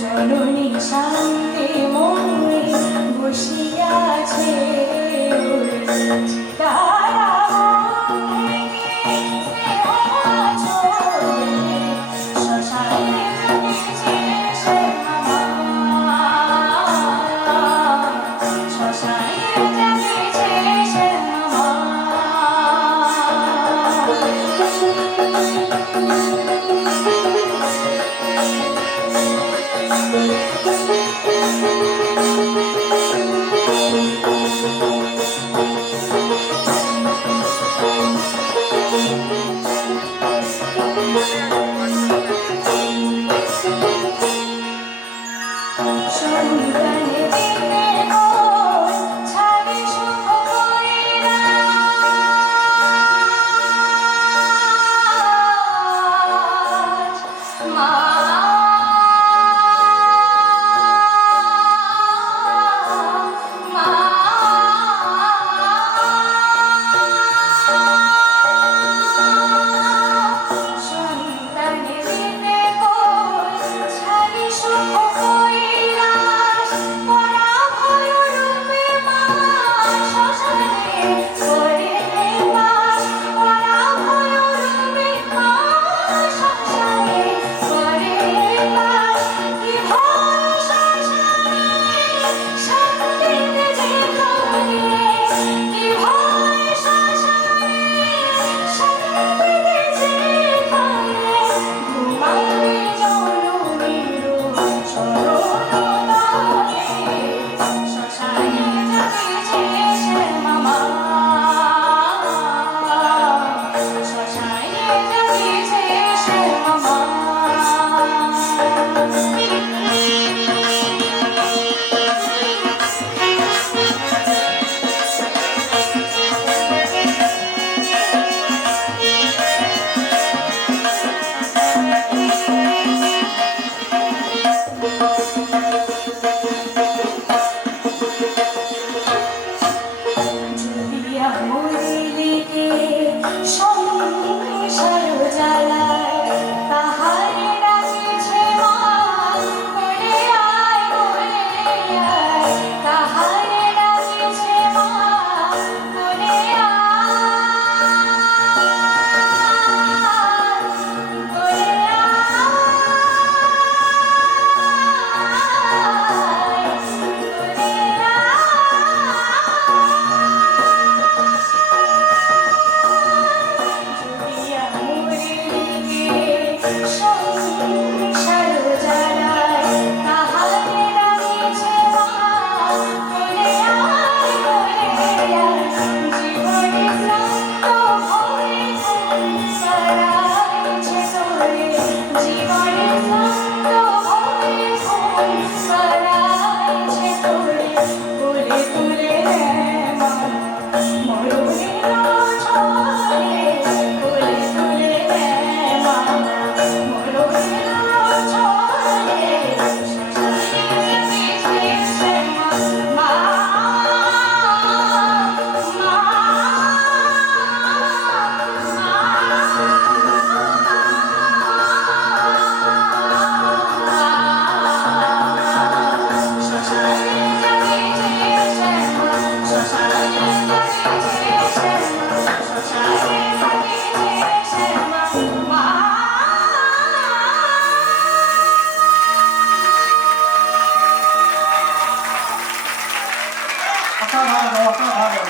জননী শান্তিময়ী বসিয়াছে। অসাধারণ